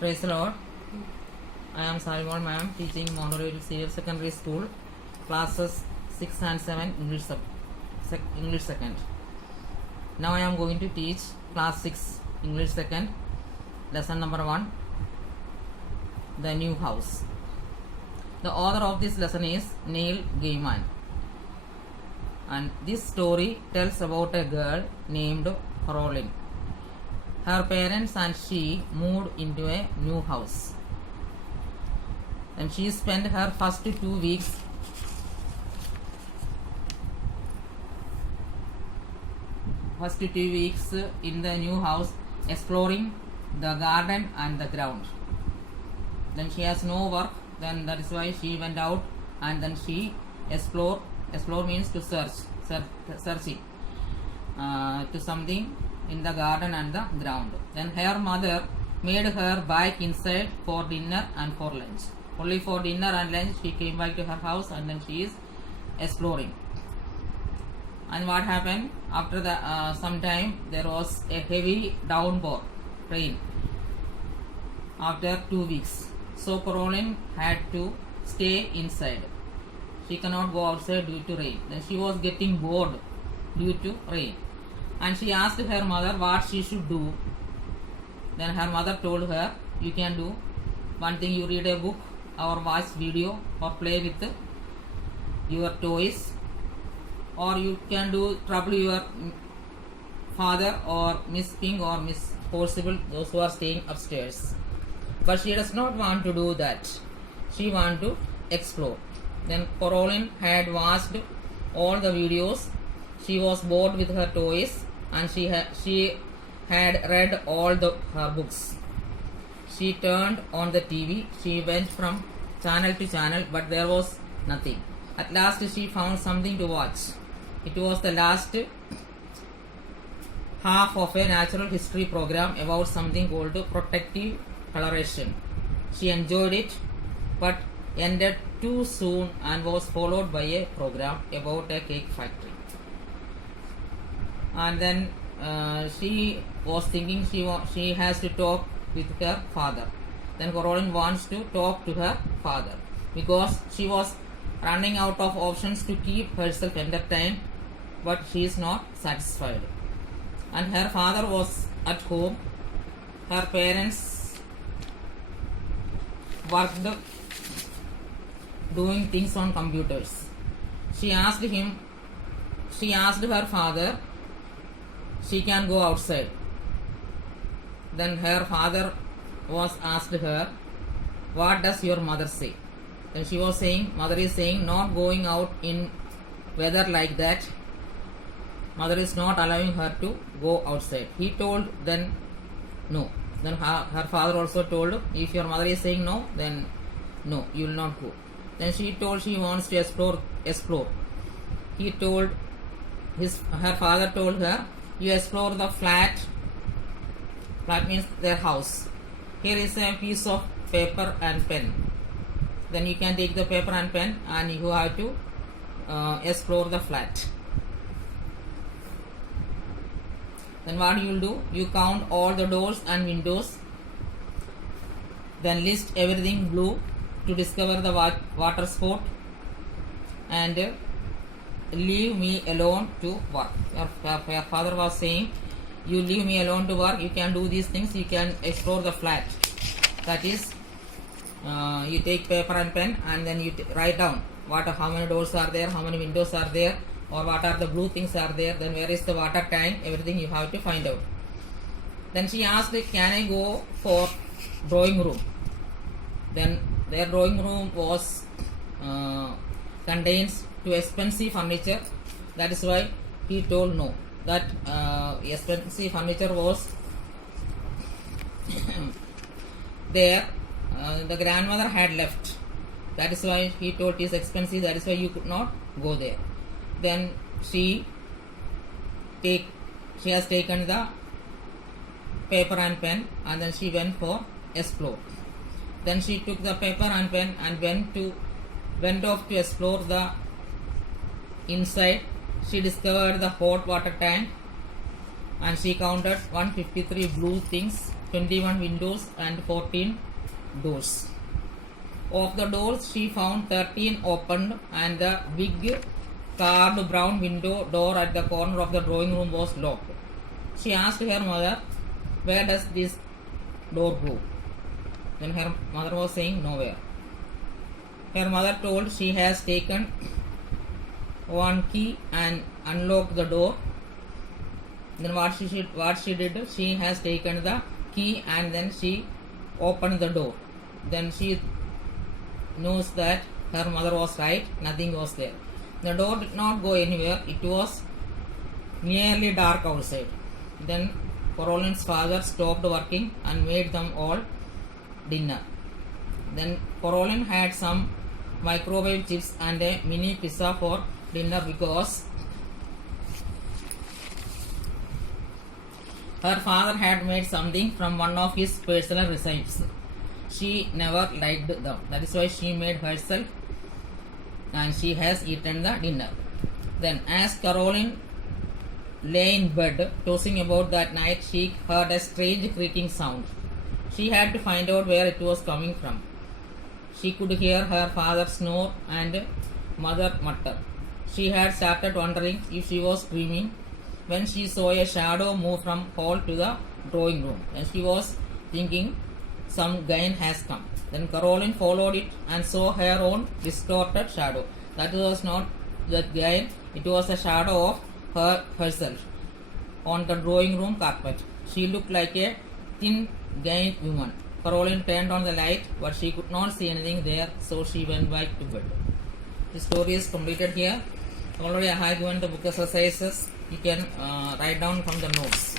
Praise the Lord. I am Salmon ma'am, teaching Montreal Senior Secondary School, classes 6 and 7 English second. Now I am going to teach class 6 English second, lesson number 1, the new house. The author of this lesson is Neil Gaiman, and this story tells about a girl named Caroline. Her parents and she moved into a new house, and she spent her first 2 weeks in the new house exploring the garden and the ground. Then she has no work, then that is why she went out and then she explore means to searching to something in the garden and the ground. Then her mother made her back inside for dinner and for lunch. Only for dinner and lunch she came back to her house, and then she is exploring. And what happened after the some time, there was a heavy downpour rain after 2 weeks. So Caroline had to stay inside. She cannot go outside due to rain. Then she was getting bored due to rain, and she asked her mother what she should do. Then her mother told her, you can do one thing, you read a book or watch video or play with your toys, or you can do trouble your father or Miss Ping or Miss Possible, those who are staying upstairs. But she does not want to do that. She wants to explore. Then Caroline had watched all the videos. She was bored with her toys, and she had read all her books. She turned on the TV. She went from channel to channel, but there was nothing. At last she found something to watch. It was the last half of a natural history program about something called protective coloration. She enjoyed it, but ended too soon and was followed by a program about a cake factory. And then she was thinking she has to talk with her father. Then Caroline wants to talk to her father because she was running out of options to keep herself entertained, but she is not satisfied. And her father was at home. Her parents worked doing things on computers. She asked her father, she can go outside. Then her father was asked her, what does your mother say? Then she was saying, mother is saying not going out in weather like that. Mother is not allowing her to go outside. He told then no. Then her father also told, if your mother is saying no, then no, you will not go. Then she told she wants to explore. He told her father told her, you explore the flat. Flat means their house. Here is a piece of paper and pen. Then you can take the paper and pen and you have to explore the flat. Then what you will do? You count all the doors and windows. Then list everything blue to discover the water sport, and leave me alone to work. Your father was saying, you leave me alone to work, you can do these things, you can explore the flat. That is, you take paper and pen and then you write down how many doors are there, how many windows are there, or what are the blue things are there, then where is the water tank, everything you have to find out. Then she asked, can I go for drawing room? Then their drawing room was contains too expensive furniture. That is why he told no. That expensive furniture was there. The grandmother had left. That is why he told it is expensive. That is why you could not go there. Then she has taken the paper and pen, and then she went for explore. Then she took the paper and pen and went off to explore the inside. She discovered the hot water tank and she counted 153 blue things, 21 windows, and 14 doors. Of the doors, she found 13 opened, and the big carved brown window door at the corner of the drawing room was locked. She asked her mother, "Where does this door go?" Then her mother was saying, "Nowhere." Her mother told she has taken one key and unlocked the door. Then what she did, she has taken the key and then she opened the door. Then she knows that her mother was right, nothing was there. The door did not go anywhere, it was nearly dark outside. Then Caroline's father stopped working and made them all dinner. Then Caroline had some microwave chips and a mini pizza for dinner because her father had made something from one of his personal recipes. She never liked them. That is why she made herself and she has eaten the dinner. Then as Caroline lay in bed tossing about that night, she heard a strange creaking sound. She had to find out where it was coming from. She could hear her father snore and mother mutter. She had started wondering if she was dreaming when she saw a shadow move from hall to the drawing room, and she was thinking some gain has come. Then Caroline followed it and saw her own distorted shadow. That was not the gain, it was a shadow of herself on the drawing room carpet. She looked like a thin, gaunt woman. Caroline turned on the light, but she could not see anything there, so she went back to bed. The story is completed here. Already I have given the book exercises. You can write down from the notes.